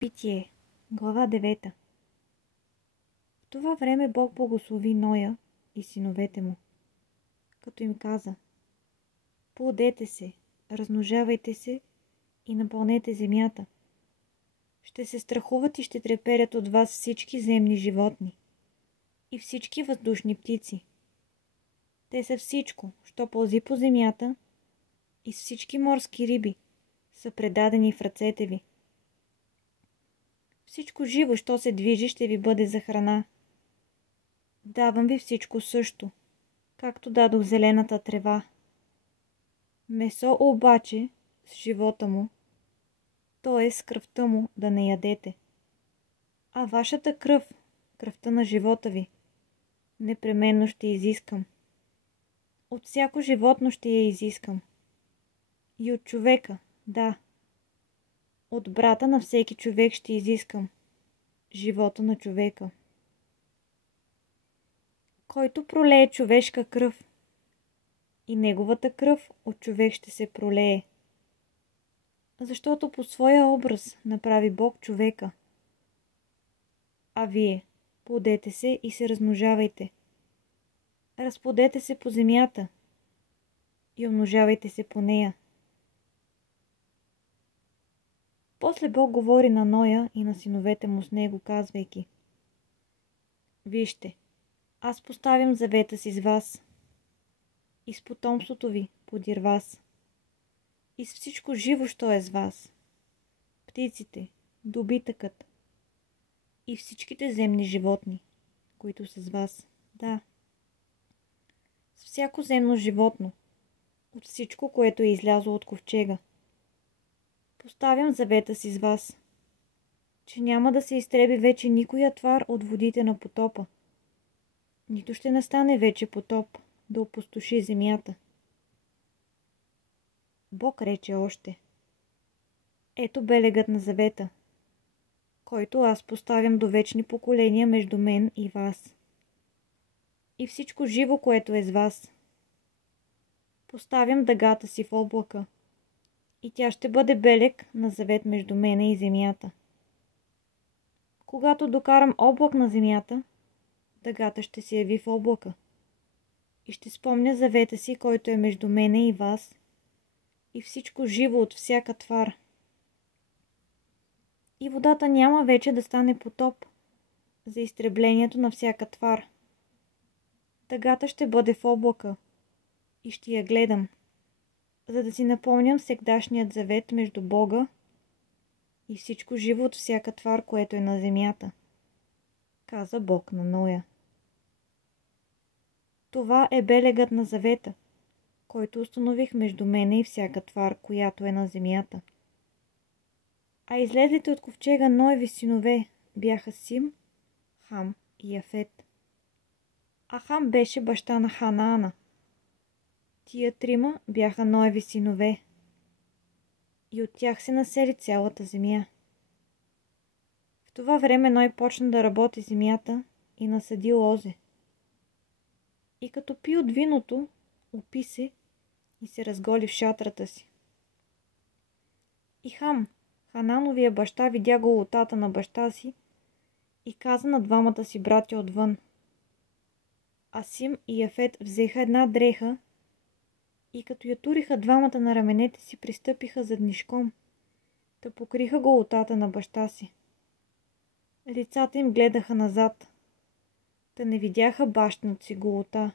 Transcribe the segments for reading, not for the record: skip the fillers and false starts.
Битие, глава 9. В това време Бог благослови Ноя и синовете му, като им каза: плодете се, размножавайте се и напълнете земята. Ще се страхуват и ще треперят от вас всички земни животни и всички въздушни птици. Те са всичко, що пълзи по земята, и с всички морски риби са предадени в ръцете ви. Всичко живо, що се движи, ще ви бъде за храна. Давам ви всичко също, както дадох зелената трева. Месо обаче с живота му, т.е. с кръвта му, да не ядете. А вашата кръв, кръвта на живота ви, непременно ще изискам. От всяко животно ще я изискам. И от човека, да. От брата на всеки човек ще изискам живота на човека. Който пролее човешка кръв, и неговата кръв от човек ще се пролее. Защото по своя образ направи Бог човека. А вие плодете се и се размножавайте. Разплодете се по земята и умножавайте се по нея. После Бог говори на Ноя и на синовете му с него, казвайки: вижте, аз поставям завета си с вас и с потомството ви подир вас и с всичко живо, що е с вас, птиците, добитъкът и всичките земни животни, които са с вас, да, с всяко земно животно, от всичко, което е излязло от ковчега. Поставям завета си с вас, че няма да се изтреби вече никоя твар от водите на потопа, нито ще настане вече потоп да опустоши земята. Бог рече още: ето белегът на завета, който аз поставям до вечни поколения между мен и вас и всичко живо, което е с вас. Поставям дъгата си в облака и тя ще бъде белег на завет между мене и земята. Когато докарам облак на земята, дъгата ще се яви в облака и ще спомня завета си, който е между мене и вас и всичко живо от всяка твар. И водата няма вече да стане потоп за изтреблението на всяка твар. Дъгата ще бъде в облака и ще я гледам, за да си напомням сегдашният завет между Бога и всичко живо от всяка твар, което е на земята, каза Бог на Ноя. Това е белегът на завета, който установих между мене и всяка твар, която е на земята. А излезлите от ковчега Ноеви синове бяха Сим, Хам и Яфет. А Хам беше баща на Ханаана. Тия трима бяха Ноеви синове и от тях се насели цялата земя. В това време Ной почна да работи земята и насади лозе. И като пи от виното, опи се и се разголи в шатрата си. И Хам, Ханановия баща, видя голотата на баща си и каза на двамата си братя отвън. А Сим и Яфет взеха една дреха и като я туриха двамата на раменете си, пристъпиха заднишком, та покриха голотата на баща си. Лицата им гледаха назад, та не видяха бащината си голота.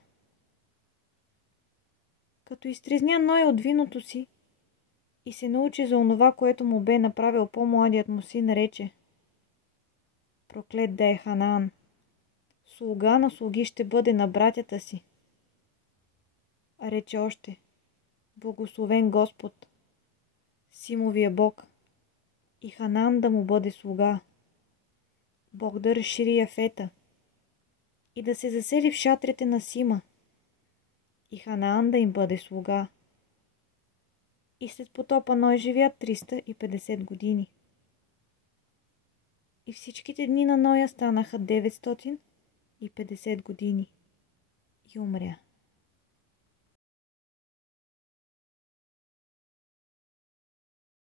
Като изтрезня Ной от виното си и се научи за онова, което му бе направил по-младият му син, рече: проклет да е Ханаан, слуга на слуги ще бъде на братята си. А рече още: благословен Господ, Симовия Бог, и Ханаан да му бъде слуга. Бог да разшири Яфета и да се засели в шатрите на Сима, и Ханаан да им бъде слуга. И след потопа Ной живя 350 години. И всичките дни на Ноя станаха 950 години. И умря.